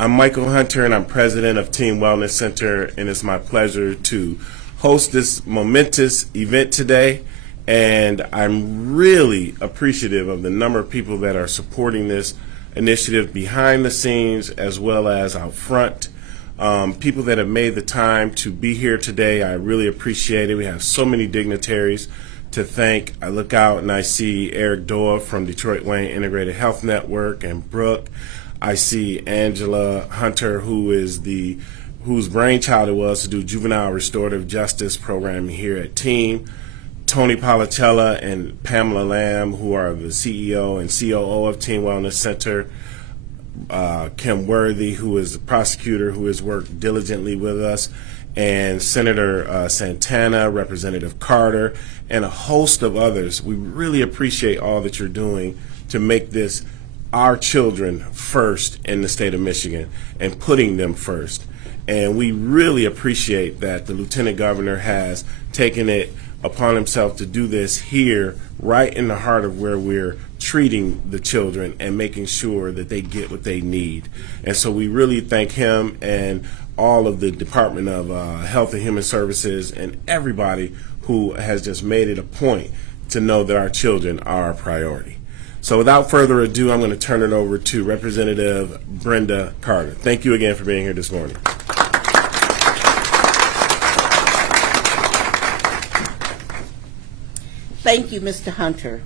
I'm Michael Hunter, and I'm president of Teen Wellness Center, and it's my pleasure to host this momentous event today. And I'm really appreciative of the number of people that are supporting this initiative behind the scenes as well as out front. People that have made the time to be here today, I really appreciate it. We have so many dignitaries to thank. I look out and I see Eric Doyle from Detroit Wayne Integrated Health Network and Brooke. I see Angela Hunter, whose brainchild it was to do juvenile restorative justice programming here at Team. Tony Policella and Pamela Lamb, who are the CEO and COO of Teen Wellness Center. Kim Worthy, who is the prosecutor who has worked diligently with us, and Senator Santana, Representative Carter, and a host of others. We really appreciate all that you're doing to make this our children first in the state of Michigan and putting them first. And we really appreciate that the Lieutenant Governor has taken it upon himself to do this here right in the heart of where we're treating the children and making sure that they get what they need. And so we really thank him and all of the Department of Health and Human Services and everybody who has just made it a point to know that our children are a priority. So without further ado, I'm going to turn it over to Representative Brenda Carter. Thank you again for being here this morning. Thank you, Mr. Hunter.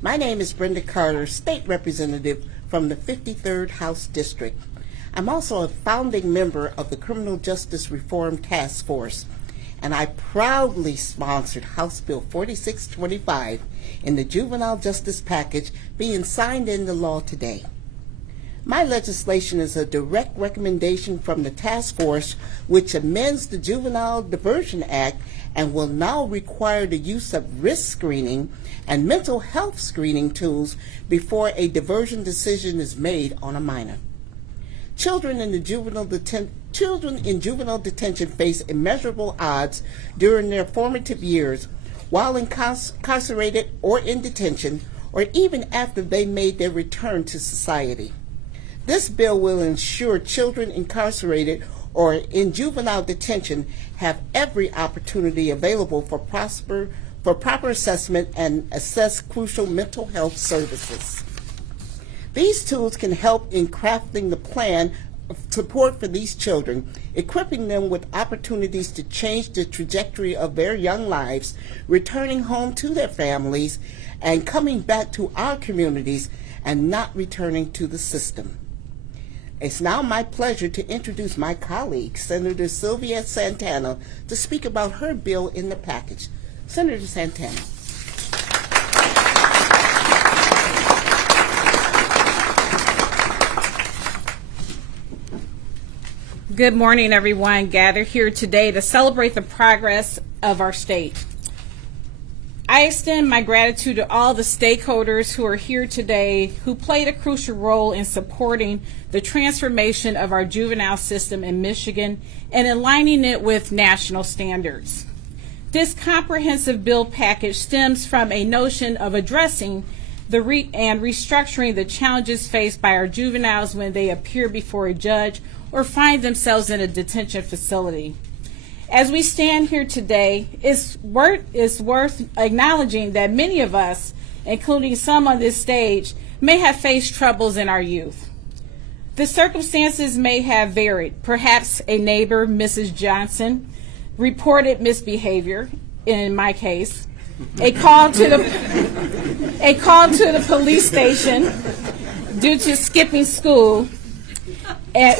My name is Brenda Carter, State Representative from the 53rd House District. I'm also a founding member of the Criminal Justice Reform Task Force, and I proudly sponsored House Bill 4625 in the juvenile justice package being signed into law today. My legislation is a direct recommendation from the task force, which amends the Juvenile Diversion Act and will now require the use of risk screening and mental health screening tools before a diversion decision is made on a minor. Children in juvenile detention face immeasurable odds during their formative years while incarcerated or in detention, or even after they made their return to society. This bill will ensure children incarcerated or in juvenile detention have every opportunity available for proper assessment and assess crucial mental health services. These tools can help in crafting the plan of support for these children, equipping them with opportunities to change the trajectory of their young lives, returning home to their families, and coming back to our communities and not returning to the system. It's now my pleasure to introduce my colleague, Senator Sylvia Santana, to speak about her bill in the package. Senator Santana. Good morning, everyone gathered here today to celebrate the progress of our state. I extend my gratitude to all the stakeholders who are here today who played a crucial role in supporting the transformation of our juvenile system in Michigan and aligning it with national standards. This comprehensive bill package stems from a notion of addressing and restructuring the challenges faced by our juveniles when they appear before a judge or find themselves in a detention facility. As we stand here today, it's worth acknowledging that many of us, including some on this stage, may have faced troubles in our youth. The circumstances may have varied. Perhaps a neighbor, Mrs. Johnson, reported misbehavior, in my case. A call to the police station due to skipping school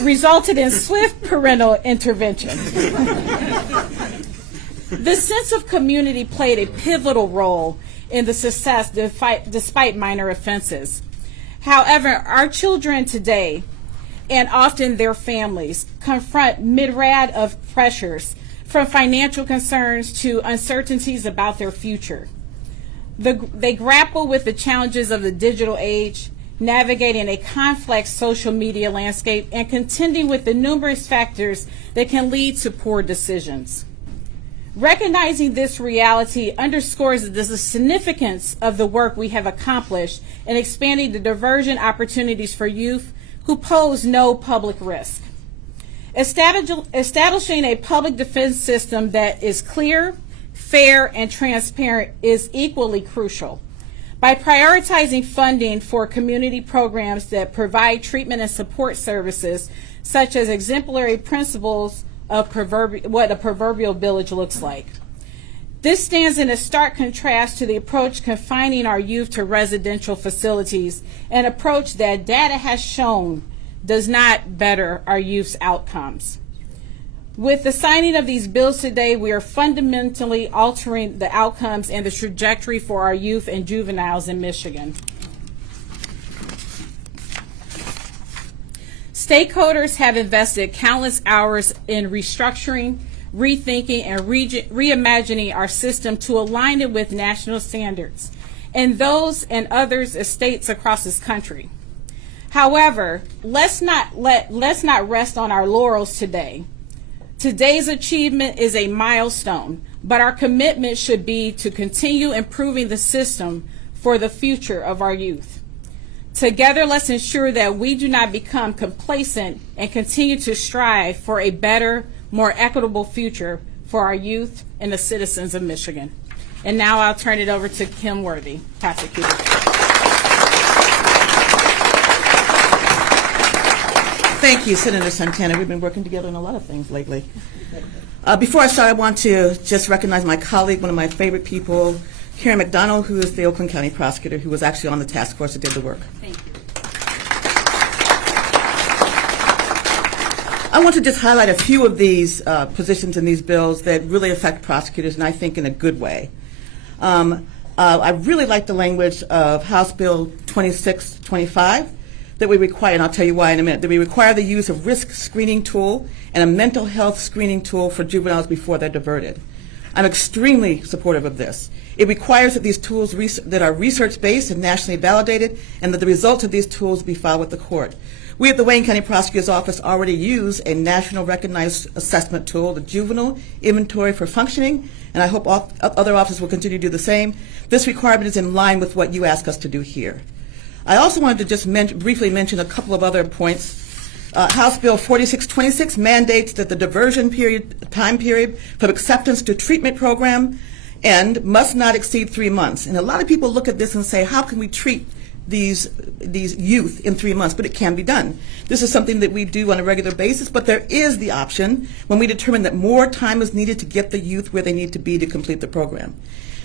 resulted in swift parental intervention. The sense of community played a pivotal role in the success despite minor offenses. However, our children today, and often their families, confront myriad of pressures, from financial concerns to uncertainties about their future. They grapple with the challenges of the digital age, navigating a complex social media landscape, and contending with the numerous factors that can lead to poor decisions. Recognizing this reality underscores the significance of the work we have accomplished in expanding the diversion opportunities for youth, who pose no public risk. Establishing a public defense system that is clear, fair, and transparent is equally crucial. By prioritizing funding for community programs that provide treatment and support services, such as exemplary principles of what a proverbial village looks like. This stands in a stark contrast to the approach confining our youth to residential facilities, an approach that data has shown does not better our youth's outcomes. With the signing of these bills today, we are fundamentally altering the outcomes and the trajectory for our youth and juveniles in Michigan. Stakeholders have invested countless hours in restructuring, rethinking, and reimagining our system to align it with national standards and those and others estates across this country. However, let's not rest on our laurels today. Today's achievement is a milestone, but our commitment should be to continue improving the system for the future of our youth. Together, let's ensure that we do not become complacent and continue to strive for a better, more equitable future for our youth and the citizens of Michigan. And now I'll turn it over to Kim Worthy, prosecutor. Thank you, Senator Santana. We've been working together on a lot of things lately. Before I start, I want to just recognize my colleague, one of my favorite people, Karen McDonald, who is the Oakland County prosecutor, who was actually on the task force that did the work. Thank you. I want to just highlight a few of these positions in these bills that really affect prosecutors, and I think in a good way. I really like the language of House Bill 2625 that we require, and I'll tell you why in a minute, that we require the use of risk screening tool and a mental health screening tool for juveniles before they're diverted. I'm extremely supportive of this. It requires that these tools that are research-based and nationally validated, and that the results of these tools be filed with the court. We at the Wayne County Prosecutor's Office already use a national recognized assessment tool, the Juvenile Inventory for Functioning, and I hope other offices will continue to do the same. This requirement is in line with what you ask us to do here. I also wanted to just briefly mention a couple of other points. House Bill 4626 mandates that the diversion time period from acceptance to treatment program end must not exceed 3 months. And a lot of people look at this and say, how can we treat these youth in 3 months? But it can be done. This is something that we do on a regular basis, but there is the option when we determine that more time is needed to get the youth where they need to be to complete the program.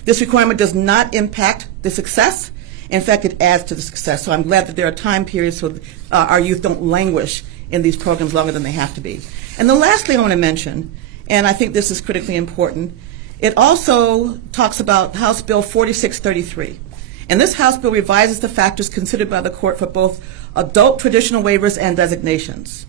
This requirement does not impact the success. In fact, it adds to the success. So I'm glad that there are time periods so our youth don't languish in these programs longer than they have to be. And the last thing I want to mention, and I think this is critically important, it also talks about House Bill 4633. And this House bill revises the factors considered by the court for both adult traditional waivers and designations.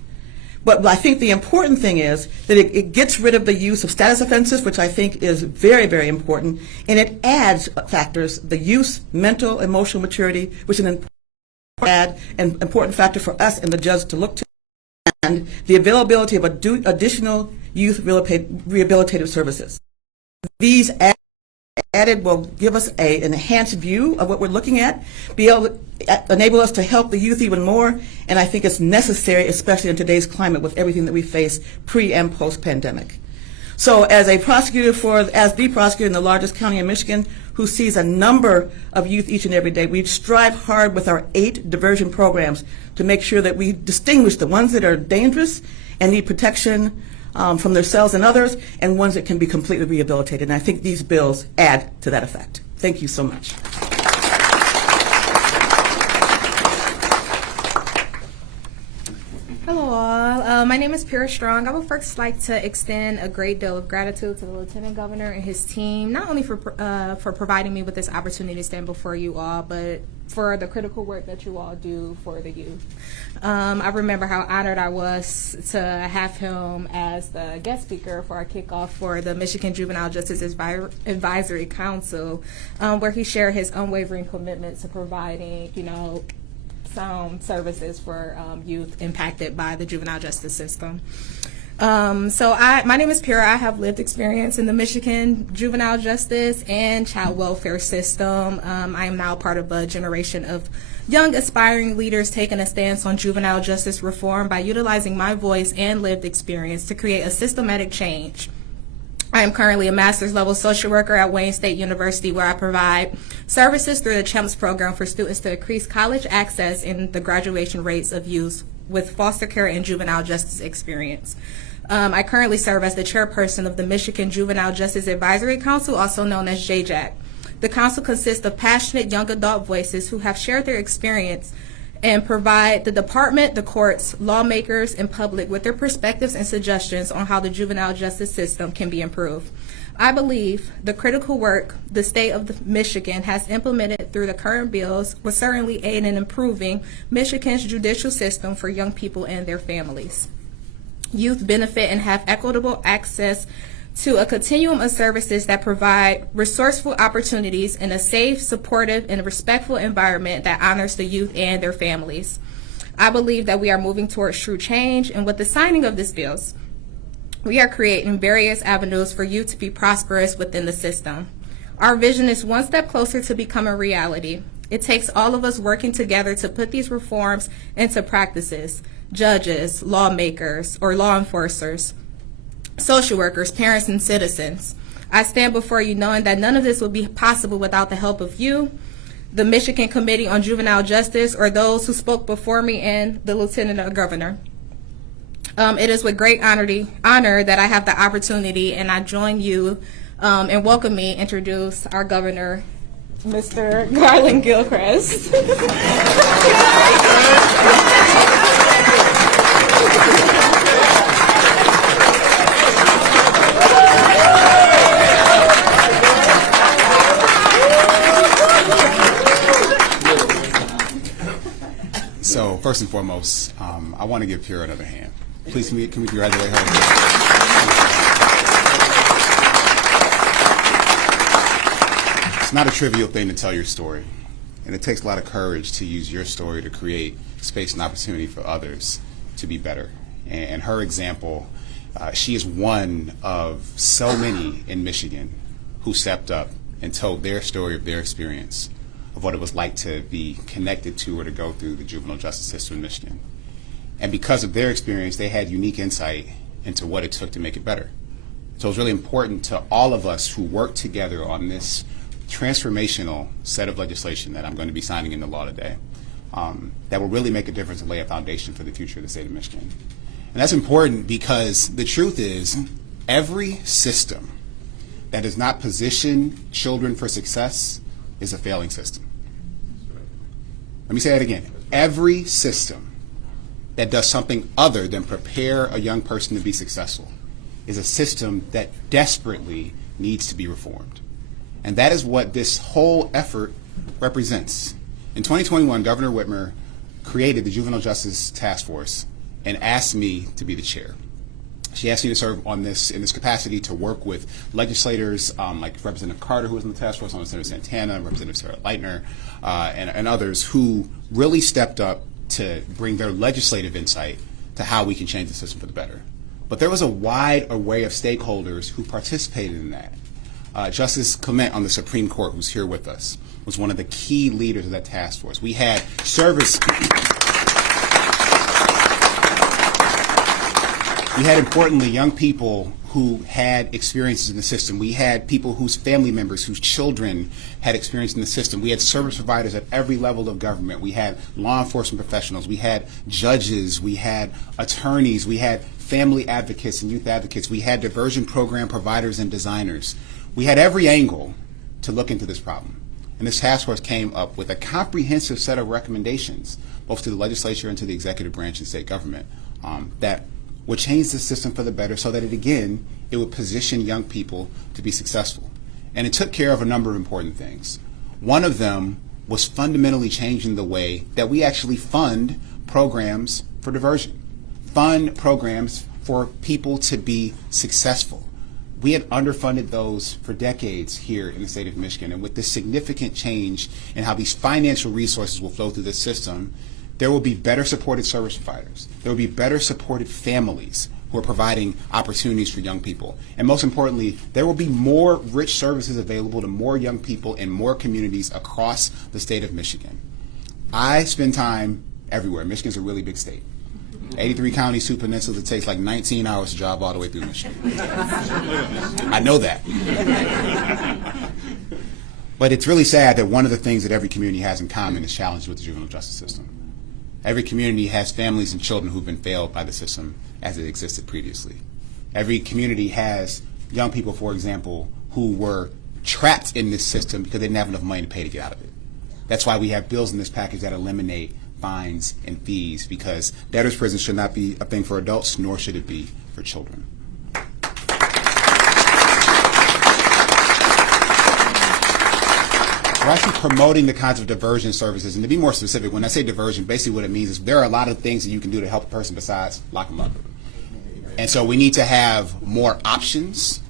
But I think the important thing is that it gets rid of the use of status offenses, which I think is very, very important, and it adds factors, the use, mental, emotional maturity, which is an important factor for us and the judge to look to, and the availability of additional youth rehabilitative services. These added will give us an enhanced view of what we're looking at, be able to enable us to help the youth even more, and I think it's necessary, especially in today's climate with everything that we face pre and post pandemic. So as the prosecutor in the largest county in Michigan who sees a number of youth each and every day, we strive hard with our 8 diversion programs to make sure that we distinguish the ones that are dangerous and need protection from themselves and others, and ones that can be completely rehabilitated. And I think these bills add to that effect. Thank you so much. Hello all, my name is Pyrrha Strong. I would first like to extend a great deal of gratitude to the Lieutenant Governor and his team, not only for providing me with this opportunity to stand before you all, but for the critical work that you all do for the youth. I remember how honored I was to have him as the guest speaker for our kickoff for the Michigan Juvenile Justice Advisory Council, where he shared his unwavering commitment to providing, sound services for youth impacted by the juvenile justice system. My name is Pyrrha. I have lived experience in the Michigan juvenile justice and child welfare system. I am now part of a generation of young aspiring leaders taking a stance on juvenile justice reform by utilizing my voice and lived experience to create a systematic change. I am currently a master's level social worker at Wayne State University, where I provide services through the CHAMPS program for students to increase college access and the graduation rates of youth with foster care and juvenile justice experience. I currently serve as the chairperson of the Michigan Juvenile Justice Advisory Council, also known as JJAC. The council consists of passionate young adult voices who have shared their experience and provide the department, the courts, lawmakers, and public with their perspectives and suggestions on how the juvenile justice system can be improved. I believe the critical work the state of Michigan has implemented through the current bills will certainly aid in improving Michigan's judicial system for young people and their families. Youth benefit and have equitable access to a continuum of services that provide resourceful opportunities in a safe, supportive, and respectful environment that honors the youth and their families. I believe that we are moving towards true change, and with the signing of these bills, we are creating various avenues for youth to be prosperous within the system. Our vision is one step closer to becoming reality. It takes all of us working together to put these reforms into practices: judges, lawmakers, or law enforcers, social workers, parents, and citizens. I stand before you knowing that none of this would be possible without the help of you, the Michigan Committee on Juvenile Justice, or those who spoke before me, and the Lieutenant Governor. It is with great honor that I have the opportunity, and I join you and welcome me introduce our Governor, Mr. Garland Gilchrist. So first and foremost, I want to give Pura another hand. Please, can we congratulate her? It's not a trivial thing to tell your story, and it takes a lot of courage to use your story to create space and opportunity for others to be better. And her example, she is one of so many in Michigan who stepped up and told their story of their experience of what it was like to be connected to or to go through the juvenile justice system in Michigan. And because of their experience, they had unique insight into what it took to make it better. So it's really important to all of us who work together on this transformational set of legislation that I'm going to be signing into law today, that will really make a difference and lay a foundation for the future of the state of Michigan. And that's important because the truth is, every system that does not position children for success is a failing system. Let me say that again. Every system that does something other than prepare a young person to be successful is a system that desperately needs to be reformed. And that is what this whole effort represents. In 2021, Governor Whitmer created the Juvenile Justice Task Force and asked me to be the chair. She asked me to serve on in this capacity to work with legislators like Representative Carter, who was in the task force, Senator Santana, Representative Sarah Leitner, and others who really stepped up to bring their legislative insight to how we can change the system for the better. But there was a wide array of stakeholders who participated in that. Justice Clement on the Supreme Court, who's here with us, was one of the key leaders of that task force. We had We had, importantly, young people who had experiences in the system. We had people whose family members, whose children had experience in the system. We had service providers at every level of government. We had law enforcement professionals. We had judges. We had attorneys. We had family advocates and youth advocates. We had diversion program providers and designers. We had every angle to look into this problem. And this task force came up with a comprehensive set of recommendations, both to the legislature and to the executive branch and state government, that would change the system for the better so that it would position young people to be successful. And it took care of a number of important things. One of them was fundamentally changing the way that we actually fund programs for diversion, fund programs for people to be successful. We had underfunded those for decades here in the state of Michigan, and with this significant change in how these financial resources will flow through the system, there will be better supported service providers. There will be better supported families who are providing opportunities for young people. And most importantly, there will be more rich services available to more young people in more communities across the state of Michigan. I spend time everywhere. Michigan's a really big state. 83 counties, 2 peninsulas. It takes like 19 hours to drive all the way through Michigan. I know that. But it's really sad that one of the things that every community has in common is challenges with the juvenile justice system. Every community has families and children who've been failed by the system as it existed previously. Every community has young people, for example, who were trapped in this system because they didn't have enough money to pay to get out of it. That's why we have bills in this package that eliminate fines and fees, because debtor's prison should not be a thing for adults, nor should it be for children. We're actually promoting the kinds of diversion services, and to be more specific, when I say diversion, basically what it means is there are a lot of things that you can do to help a person besides lock them up. And so we need to have more options.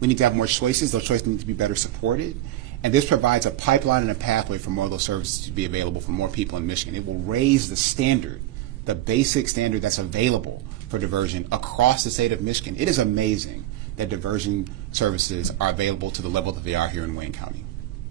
We need to have more choices. Those choices need to be better supported. And this provides a pipeline and a pathway for more of those services to be available for more people in Michigan. It will raise the standard, the basic standard that's available for diversion across the state of Michigan. It is amazing that diversion services are available to the level that they are here in Wayne County.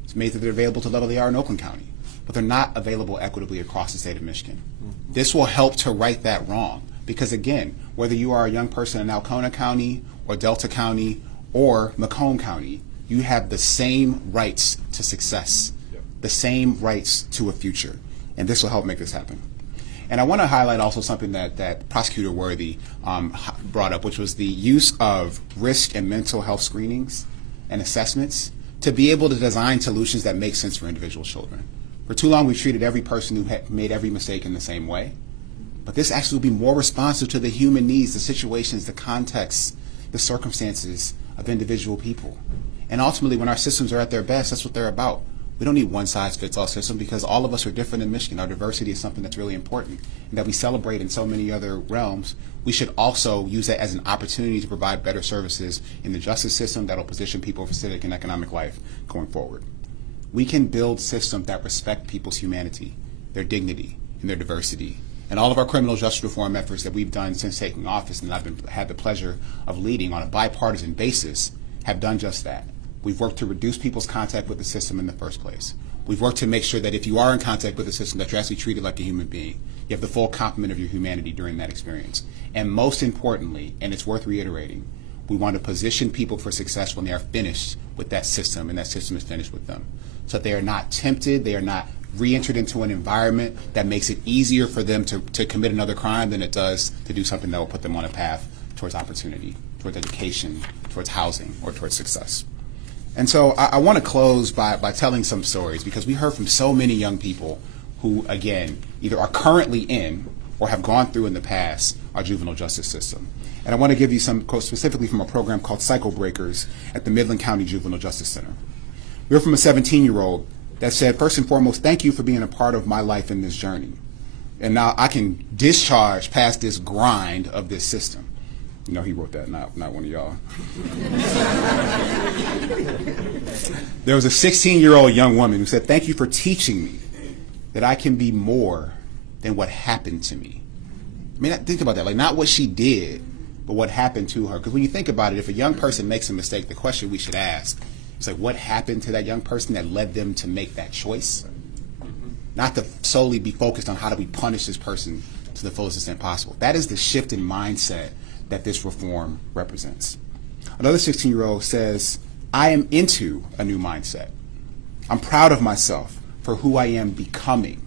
It's amazing that they're available to the level they are in Oakland County, but they're not available equitably across the state of Michigan. This will help to right that wrong, because again, whether you are a young person in Alcona County or Delta County or Macomb County, you have the same rights to success, the same rights to a future, and this will help make this happen. And I want to highlight also something that Prosecutor Worthy brought up, which was the use of risk and mental health screenings and assessments to be able to design solutions that make sense for individual children. For too long, we've treated every person who made every mistake in the same way. But this actually will be more responsive to the human needs, the situations, the contexts, the circumstances of individual people. And ultimately, when our systems are at their best, that's what they're about. We don't need one-size-fits-all system, because all of us are different in Michigan. Our diversity is something that's really important and that we celebrate in so many other realms. We should also use that as an opportunity to provide better services in the justice system that will position people for civic and economic life going forward. We can build systems that respect people's humanity, their dignity, and their diversity. And all of our criminal justice reform efforts that we've done since taking office, and I've had the pleasure of leading on a bipartisan basis, have done just that. We've worked to reduce people's contact with the system in the first place. We've worked to make sure that if you are in contact with the system, that you're actually treated like a human being. You have the full complement of your humanity during that experience. And most importantly, and it's worth reiterating, we want to position people for success when they are finished with that system, and that system is finished with them. So that they are not tempted, they are not re-entered into an environment that makes it easier for them to commit another crime than it does to do something that will put them on a path towards opportunity, towards education, towards housing, or towards success. And so I want to close by telling some stories, because we heard from so many young people who, again, either are currently in or have gone through in the past our juvenile justice system. And I want to give you some quotes specifically from a program called Cycle Breakers at the Midland County Juvenile Justice Center. We heard from a 17-year-old that said, first and foremost, thank you for being a part of my life in this journey. And now I can discharge past this grind of this system. You know, he wrote that, not one of y'all. There was a 16-year-old young woman who said, thank you for teaching me that I can be more than what happened to me. I mean, think about that, like not what she did, but what happened to her. Because when you think about it, if a young person makes a mistake, the question we should ask is like, what happened to that young person that led them to make that choice? Not to solely be focused on how do we punish this person to the fullest extent possible. That is the shift in mindset that this reform represents. Another 16-year-old says, I am into a new mindset. I'm proud of myself for who I am becoming.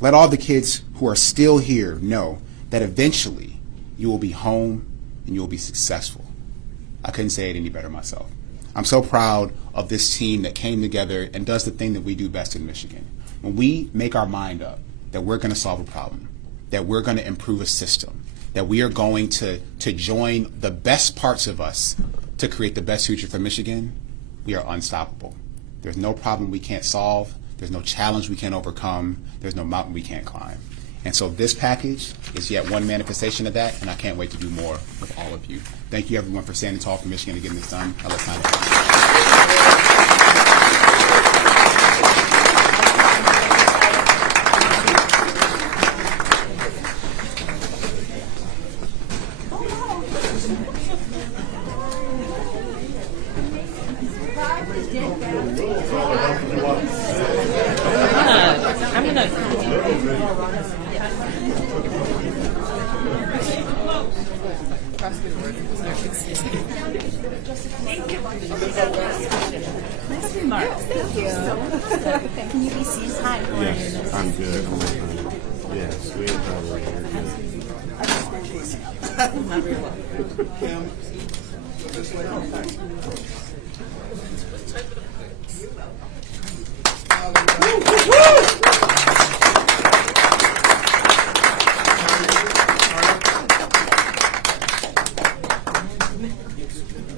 Let all the kids who are still here know that eventually you will be home and you will be successful. I couldn't say it any better myself. I'm so proud of this team that came together and does the thing that we do best in Michigan. When we make our mind up that we're going to solve a problem, that we're going to improve a system, that we are going to join the best parts of us to create the best future for Michigan, we are unstoppable. There's no problem we can't solve. There's no challenge we can't overcome. There's no mountain we can't climb. And so this package is yet one manifestation of that, and I can't wait to do more with all of you. Thank you, everyone, for standing tall for Michigan and getting this done. I'll let I'm gonna Can you be seated? Hi. Yes, I'm good. Yes, we have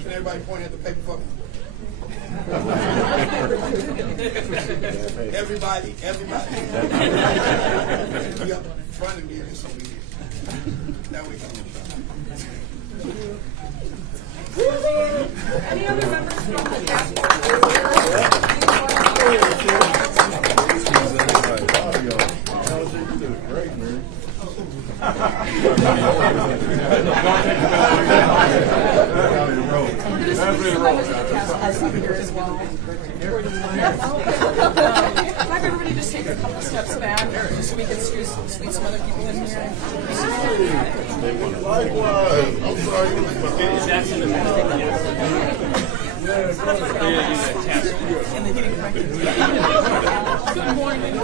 Can everybody point at the paper for me? Everybody. You up in front of me or this over here. There we go. Any other members from the cast? I'd like everybody to just take a couple steps back just so we can squeeze some other people in here. Likewise. I'm sorry. Good morning.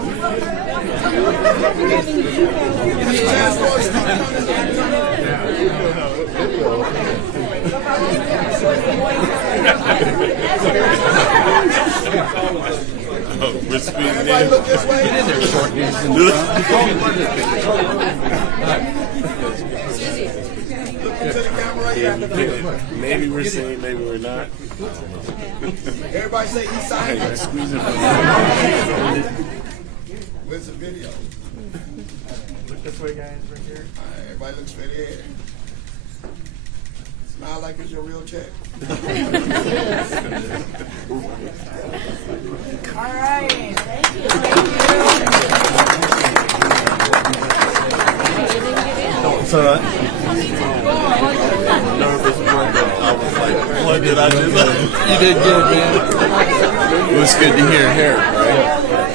We're squeezing Everybody in. look this way. Look into the camera right here. Maybe we're seeing, maybe we're not. Everybody say east side. Hey, squeezing. Where's the video? Look this way, guys, right here. All right, everybody look straight ahead. Smile like it's your real check. All right. Son. Nervous breakdown. I was like, what did I do? You did good, man. It was good to hear hair, right?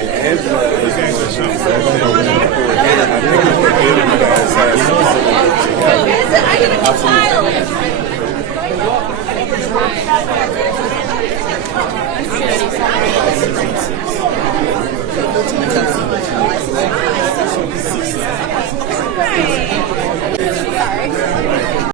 And Angela is the one who's actually over here. I think it's the giving you guys Right.